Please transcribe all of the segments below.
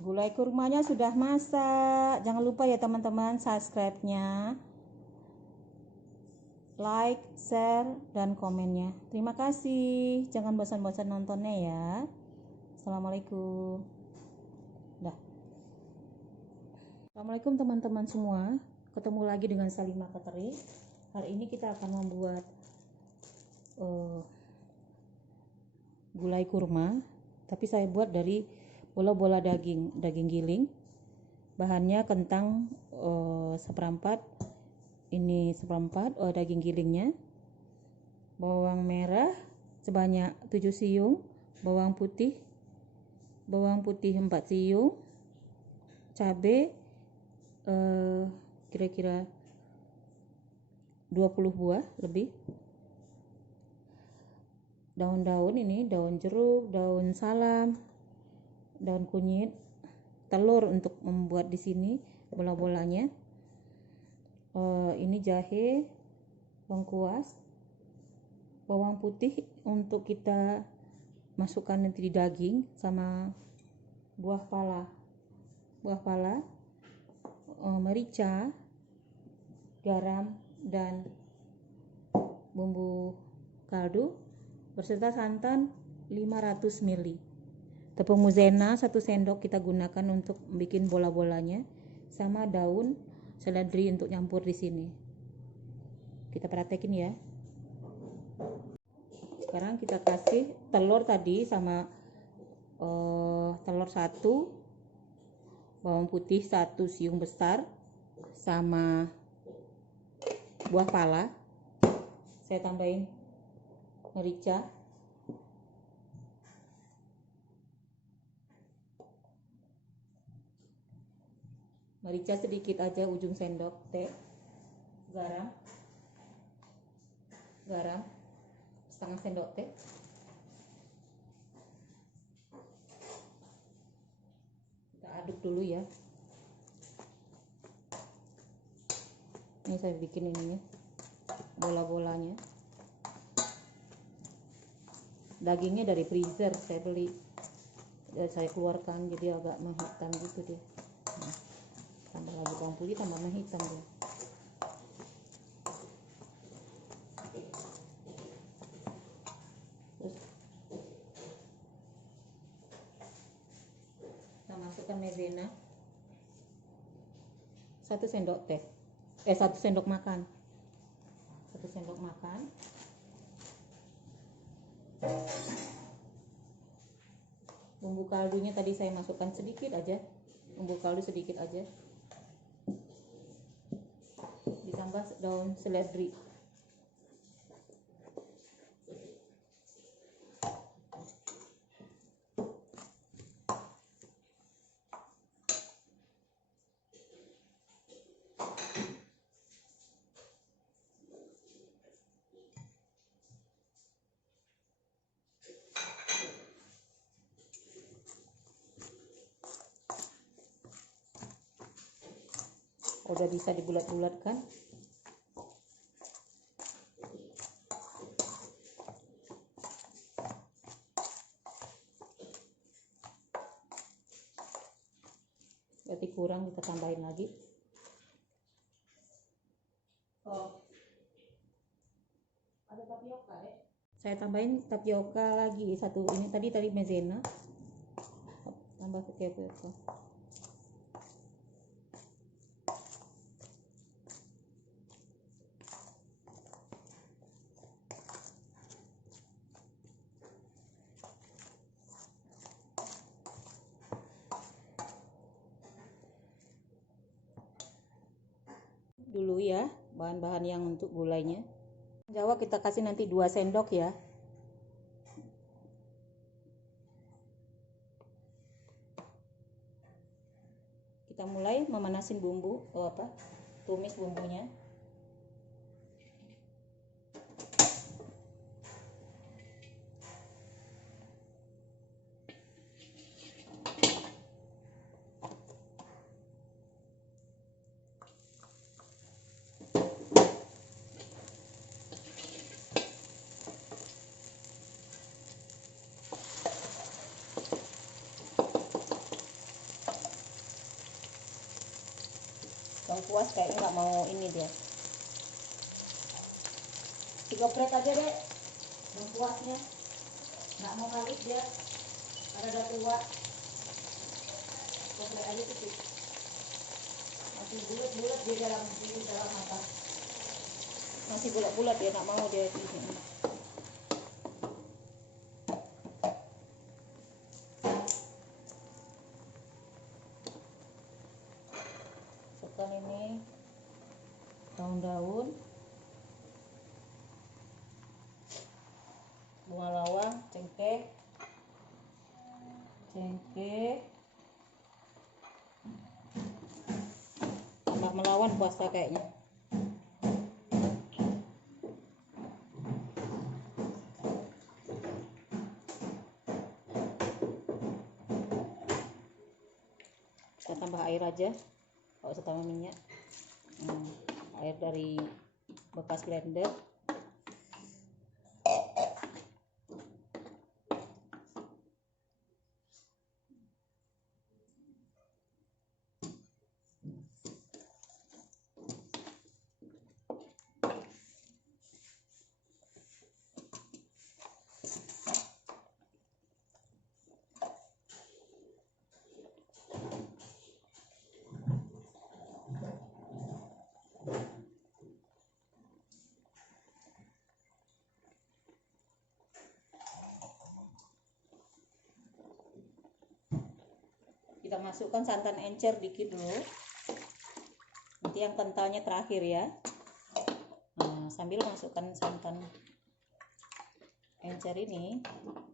Gulai kurmanya sudah masak. Jangan lupa ya teman-teman subscribe-nya, like, share, dan komennya. Terima kasih. Jangan bosan-bosan nontonnya ya. Assalamualaikum. Dah. Assalamualaikum teman-teman semua. Ketemu lagi dengan Salimah Kateri. Hari ini kita akan membuat gulai kurma, tapi saya buat dari bola-bola daging giling. Bahannya kentang seperempat, ini seperempat daging gilingnya, bawang merah sebanyak 7 siung, bawang putih 4 siung, cabai kira-kira 20 buah lebih, daun-daun ini, daun jeruk, daun salam, daun kunyit, telur untuk membuat di sini bola-bolanya. Ini jahe, lengkuas, bawang putih untuk kita masukkan nanti di daging, sama buah pala, merica, garam, dan bumbu kaldu berserta santan 500 ml. Tepung maizena 1 sendok kita gunakan untuk bikin bola-bolanya, sama daun seledri untuk nyampur di sini. Kita praktekin ya. Sekarang kita kasih telur tadi sama telur 1, bawang putih 1 siung besar, sama buah pala. Saya tambahin merica, sedikit aja, ujung sendok teh. Garam setengah sendok teh. Kita aduk dulu ya. Ini saya bikin ininya, bola-bolanya. Dagingnya dari freezer saya beli, saya keluarkan, jadi agak menghitam gitu dia. Nah, tambah lagi bawang putih, tambah menghitam dia. Terus kita masukkan maizena 1 sendok teh, 1 sendok makan. 1 sendok makan. Bumbu kaldunya tadi saya masukkan sedikit aja, bumbu kaldu sedikit aja, ditambah daun seledri. Udah bisa dibulat-bulatkan. Berarti kurang, kita tambahin lagi. Ada tapioka ya? Saya tambahin tapioka lagi 1. Ini tadi maizena, tambah tapioka. Dulu ya bahan-bahan yang untuk gulainya. Jawa kita kasih nanti 2 sendok ya. Kita mulai memanasin bumbu, tumis bumbunya. Lengkuas kayaknya nggak mau ini dia. Digoprek aja deh lengkuasnya, nggak mau ngalit dia karena udah tua. Goprek aja tuh, masih bulat-bulat di dalam mata, masih bulat-bulat dia nggak mau dia ini. Masukkan ini daun-daun, bunga lawang, cengkeh, nggak melawan puasa kayaknya. Kita tambah air aja, nggak usah tambah minyak. Air dari bekas blender. Kita masukkan santan encer dikit dulu, nanti yang kentalnya terakhir ya. Nah, sambil masukkan santan encer ini,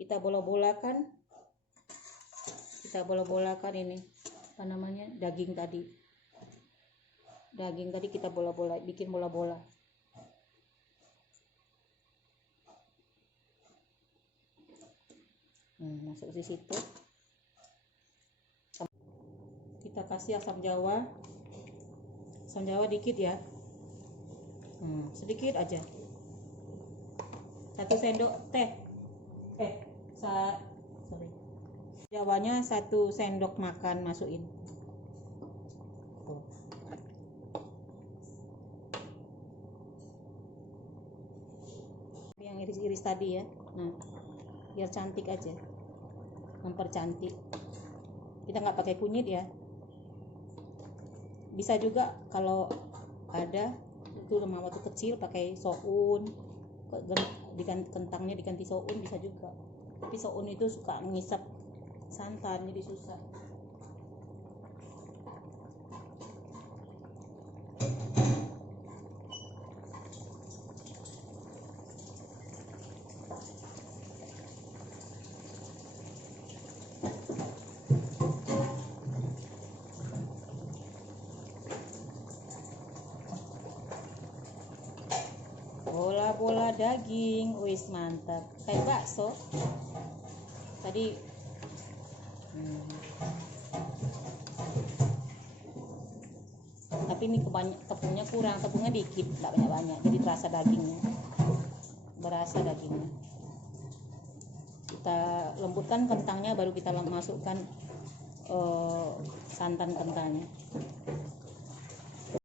kita bola-bolakan ini apa namanya, daging tadi kita bola-bola, bikin bola-bola. Masuk di situ. Kita kasih asam jawa dikit ya, sedikit aja, 1 sendok teh, jawanya 1 sendok makan masukin. Yang iris-iris tadi ya, nah biar cantik aja, mempercantik. Kita nggak pakai kunyit ya, bisa juga kalau ada itu mama waktu kecil pakai soun, kentangnya diganti soun bisa juga, tapi soun itu suka ngisap santan jadi susah. Bola-bola daging, wis mantap, kayak bakso tadi. Tapi ini tepungnya kurang, tepungnya dikit, tidak banyak-banyak, jadi berasa dagingnya. Kita lembutkan kentangnya, baru kita masukkan santan kentalnya.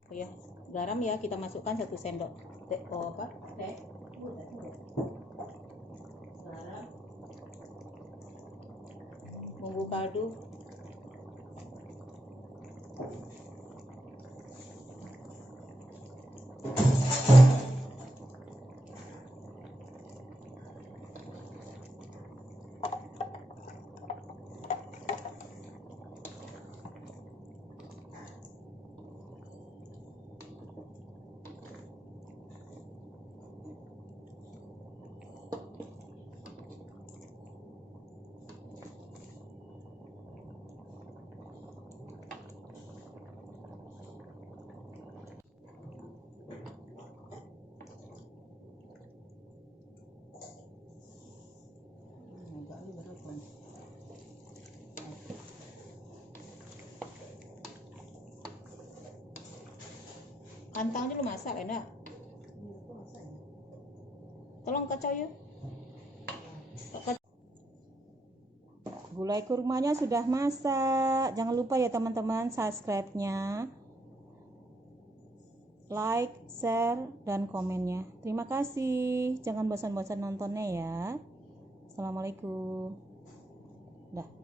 Oh ya, garam ya, kita masukkan 1 sendok teh. Garam, bumbu kaldu, kantang dulu masak enak. Tolong kacau yuk. Gulai kurmanya sudah masak. Jangan lupa ya teman-teman subscribe-nya. like, share, dan komennya. Terima kasih. Jangan bosan-bosan nontonnya ya. Assalamualaikum. Dah.